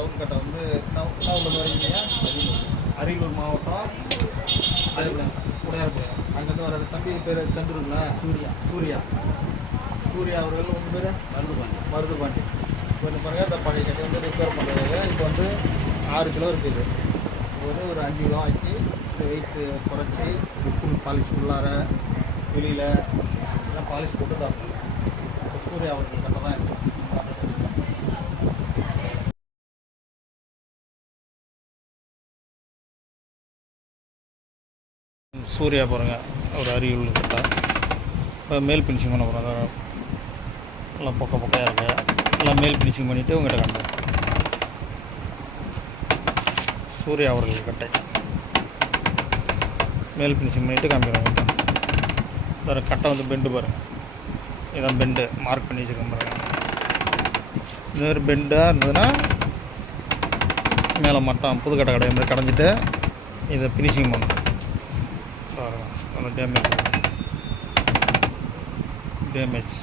Down கட்டை வந்து உள்ளது வரீங்க அரியலூர் மாவட்டம் உடையார்பாளையம். அங்கேருந்து வர தம்பி பேர் சந்துருங்களா? சூர்யா அவர்கள் உங்கள் பேர் மருதுபாண்டி. இப்போ வந்து பாருங்கள், இந்த பழைய கட்டை வந்து ரிப்பேர் பண்ணுறது. இப்போ வந்து 6 கிலோ இருக்குது. இப்போ வந்து ஒரு 5 கிலோ ஆக்கி வெயிட்டு குறைச்சி ஃபுல் பாலிஷ் உள்ளார வெளியில் எல்லாம் பாலிஷ் போட்டு தான் இப்போ சூர்யா அவர்கள் கட்டை தான் இருக்குது. சூர்யா பாருங்கள், ஒரு அரியலூர் கட்டை. இப்போ மேல் ஃபினிஷிங் பண்ண போகிறோம். எல்லாம் பொக்கையாக இருக்குது. எல்லாம் மேல் ஃபினிஷிங் பண்ணிவிட்டு உங்கள்கிட்ட காட்டுறோம். சூர்யா அவர்கள் கட்டை மேல் ஃபினிஷிங் பண்ணிவிட்டு காமிக்கிறோம். வேறு கட்டை வந்து பெண்டு பாருங்கள், இதான் பெண்டு மார்க் பண்ணி வச்சுருக்கோம் பாருங்கள். இந்த மாதிரி பெண்டாக இருந்ததுன்னா மேலே மட்டம் புது கட்டை கடை மாதிரி கடைஞ்சிட்டு இதை ஃபினிஷிங் பண்ணணும். டேமேஜ்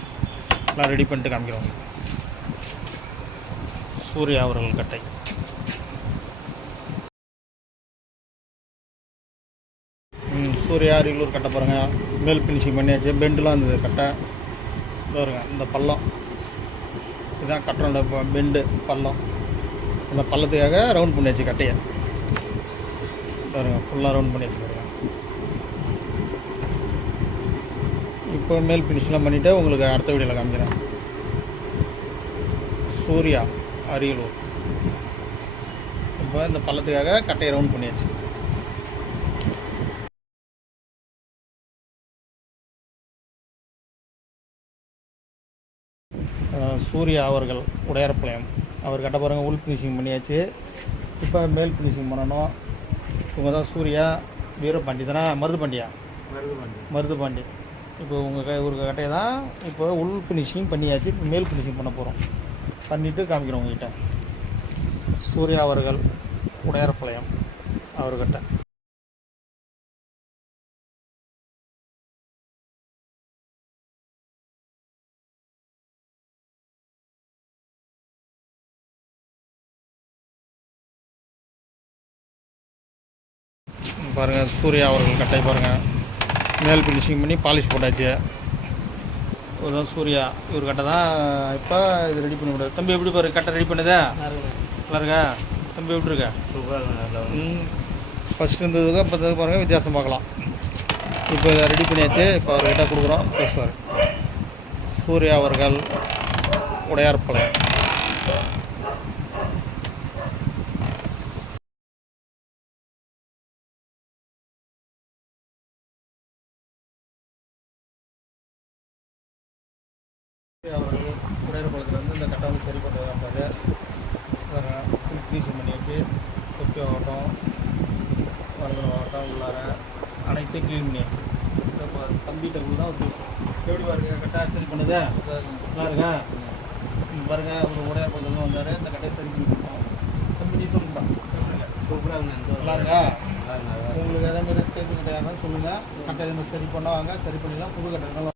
எல்லாம் ரெடி பண்ணிட்டு காமிக்கிறோம். சூர்யா அவர்கள் கட்டை. சூர்யா அரியலூர் கட்டை பாருங்கள், மேல் ஃபினிஷிங் பண்ணியாச்சு. பெண்டுலாம் இருந்தது கட்டை பாருங்க. இந்த பள்ளம் இதுதான் கட்டோட பெண்டு பள்ளம். இந்த பள்ளத்துக்காக ரவுண்ட் பண்ணியாச்சு கட்டையை பாருங்கள். ஃபுல்லாக ரவுண்ட் பண்ணியாச்சு பாருங்கள். இப்போ மேல் ஃபினிஷ்லாம் பண்ணிவிட்டு உங்களுக்கு அடுத்த வீடியோவில் காமிக்கிறேன். சூர்யா அரியலூர். இப்போ இந்த பள்ளத்துக்காக கட்டையை ரவுண்ட் பண்ணியாச்சு. சூர்யா அவர்கள் உடையார்பாளையம் அவர் கட்ட பாருங்கள். உள் ஃபினிஷிங் பண்ணியாச்சு. இப்போ மேல் ஃபினிஷிங் பண்ணணும். இவங்க தான் சூர்யா வீரபாண்டி தானே? மருதுபாண்டி. இப்போ உங்கள் ஒரு கட்டையை தான் இப்போ உள் ஃபினிஷிங் பண்ணியாச்சு. இப்போ மேல் ஃபினிஷிங் பண்ண போகிறோம். பண்ணிவிட்டு காமிக்கிறோம் உங்கள்கிட்ட. சூர்யா அவர்கள் உடையார்பாளையம் அவர்கிட்ட. பாருங்கள், சூர்யா அவர்கள் கட்டை பாருங்கள். மேல் ஃபினிஷிங் பண்ணி பாலிஷ் போட்டாச்சு. இதுதான் சூர்யா இவர் கட்டை தான். இப்போ இது ரெடி பண்ணி விடாது. தம்பி எப்படி பாரு கட்டை ரெடி பண்ணுதா? நல்லா இருக்கா தம்பி? எப்படி இருக்கா? ஃபஸ்ட்டு இருந்ததுக்கு இப்போ பாருங்கள், வித்தியாசம் பார்க்கலாம். இப்போ இதை ரெடி பண்ணியாச்சு. இப்போ அவர்கிட்ட கொடுக்குறோம். பேசுவார். சூர்யா அவர்கள் உடையார்பாளையம். அவர்கள் உடையார்பாளையத்தில் வந்து இந்த கட்டை வந்து சரி பண்ணுறாங்க. ஃபுல் ஃபினிஷிங் பண்ணியாச்சு. தொப்பி ஆகட்டும், வலது ஆகட்டும், உள்ளார அனைத்தையும் க்ளீன் பண்ணியாச்சு. இப்போ தம்பிகிட்ட கூட தான் ஒரு பேசும். எப்படி பாருங்க கட்டை சரி பண்ணுதா? நல்லா இருக்கா? பாருங்கள், ஒரு உடையார்பாளையத்தில் வந்தார். இந்த கட்டையை சரி பண்ணி கொடுத்தோம். தம்பி நீ சொல்லுங்கப்பா. நல்லா இருக்கா? உங்களுக்கு எதே மாதிரி தெரிஞ்சு கட்டையாக இருந்தாலும் சொல்லுங்கள். கட்டை எதே மாதிரி சரி பண்ண வாங்க, சரி பண்ணிடலாம். புது கட்டை